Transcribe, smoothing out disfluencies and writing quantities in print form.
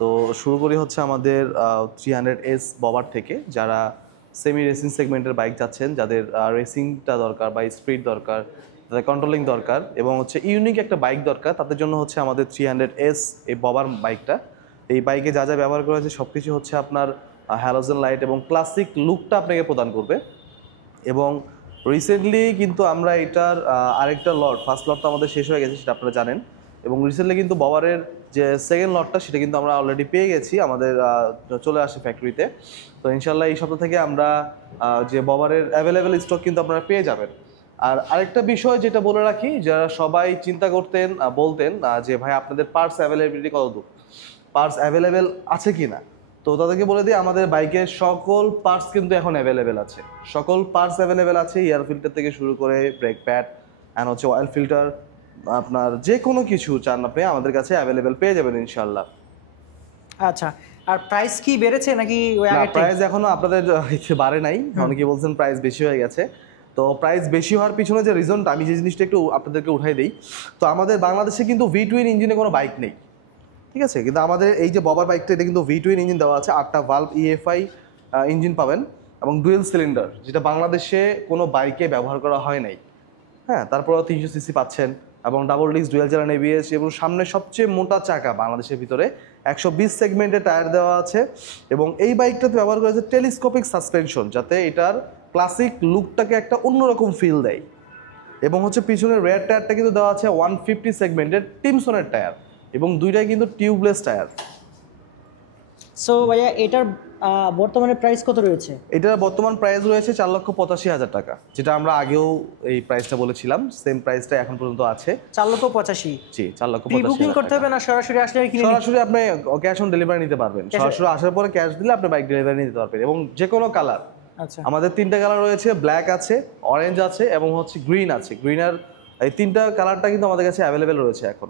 তো শুরু করি হচ্ছে আমাদের 300S ববার থেকে, যারা সেমি রেসিং সেগমেন্টের বাইক যাচ্ছেন, যাদের রেসিংটা দরকার বা স্পিড দরকার, তাদের কন্ট্রোলিং দরকার এবং হচ্ছে ইউনিক একটা বাইক দরকার, তাদের জন্য হচ্ছে আমাদের 300S এই ববার বাইকটা। এই বাইকে যা যা ব্যবহার করা হয়েছে সব কিছু হচ্ছে আপনার হ্যালোজেন লাইট এবং ক্লাসিক লুকটা আপনাকে প্রদান করবে। এবং রিসেন্টলি কিন্তু আমরা এটার আরেকটা লট, ফার্স্ট লট তো আমাদের শেষ হয়ে গেছে, সেটা আপনারা জানেন। এবং রিসেন্টলি কিন্তু ববারের যে সেকেন্ড লটটা সেটা কিন্তু আমরা অলরেডি পেয়ে গেছি, আমাদের চলে আসে ফ্যাক্টরিতে। তো ইনশাল্লাহ এই সপ্তাহ থেকে আমরা যে ববারের অ্যাভেলেবেল স্টক কিন্তু আপনারা পেয়ে যাবেন। আর আরেকটা বিষয় যেটা বলে রাখি, যারা সবাই চিন্তা করতেন, বলতেন যে ভাই আপনাদের পার্টস অ্যাভেলেবিলিটি কত দূর, পার্টস অ্যাভেলেবেল আছে কি না, তো তাদেরকে বলে দিই আমাদের বাইকের সকল পার্টস কিন্তু এখন অ্যাভেলেবেল আছে। সকল পার্টস অ্যাভেলেবেল আছে, এয়ার ফিল্টার থেকে শুরু করে ব্রেক প্যাড অ্যান্ড হচ্ছে অয়েল ফিল্টার, আপনার যে কোনো কিছু চান আপনি আমাদের কাছে অ্যাভেলেবেল পেয়ে যাবেন ইনশাল্লাহ। আচ্ছা, আর প্রাইস কি বেড়েছে নাকি ওই না, আগেরটাই? প্রাইস এখনো আপনাদের বাড়ে নাই, অনেকে বলছেন প্রাইস বেশি হয়ে গেছে। তো প্রাইস বেশি হওয়ার পিছনে যে রিজনটা, আমি যে জিনিসটা একটু আপনাদেরকে উঠাই দিই। তো আমাদের বাংলাদেশে কিন্তু V12 ইঞ্জিনে কোনো বাইক নেই, ঠিক আছে? কিন্তু আমাদের এই যে ববার বাইকটা, এটা কিন্তু V12 ইঞ্জিন দেওয়া আছে, 8টা ভালভ EFI ইঞ্জিন পাবেন এবং ডুয়েল সিলিন্ডার, যেটা বাংলাদেশে কোনো বাইকে ব্যবহার করা হয় নাই। হ্যাঁ, তারপরেও 300cc পাচ্ছেন এবং double disc dual channel ABS এবং সামনে সবচেয়ে মোটা চাকা বাংলাদেশের ভিতরে, 120 সেগমেন্টে টায়ার দেওয়া আছে। এবং এই বাইকটাতে ব্যবহার করা হয়েছে টেলিস্কোপিক সাসপেনশন, যাতে এটার ক্লাসিক লুকটাকে একটা অন্যরকম ফিল দেয়। এবং হচ্ছে পিছনের রেয়ার টায়ারটা কিন্তু দেওয়া আছে 150 সেগমেন্টের টিমসনের টায়ার এবং দুইটাই কিন্তু টিউবলেস টায়ার। সো ভাইয়া এটার বর্তমানে প্রাইস কত রয়েছে? এটার বর্তমান প্রাইস রয়েছে 4,85,000 টাকা, যেটা আমরা আগেও এই প্রাইসটা বলেছিলাম, সেম প্রাইসটা এখন পর্যন্ত আছে। 4,85,000। জি, প্রি বুকিং 4,85,000 করতে হবে না সরাসরি আসলে কিনে নিতে? সরাসরি আপনি ক্যাশ অন ডেলিভারি নিতে পারবেন, সরাসরি আসার পরে ক্যাশ দিলে আপনি বাইক ডেলিভারি নিতে পারবেন এবং যে কোনো কালার। আচ্ছা, আমাদের 3টা কালার রয়েছে, ব্ল্যাক আছে, অরেঞ্জ আছে এবং হচ্ছে গ্রিন আছে। গ্রিনার এই 3টা কালারটা কিন্তু আমাদের কাছে অ্যাভেলেবেল রয়েছে এখন।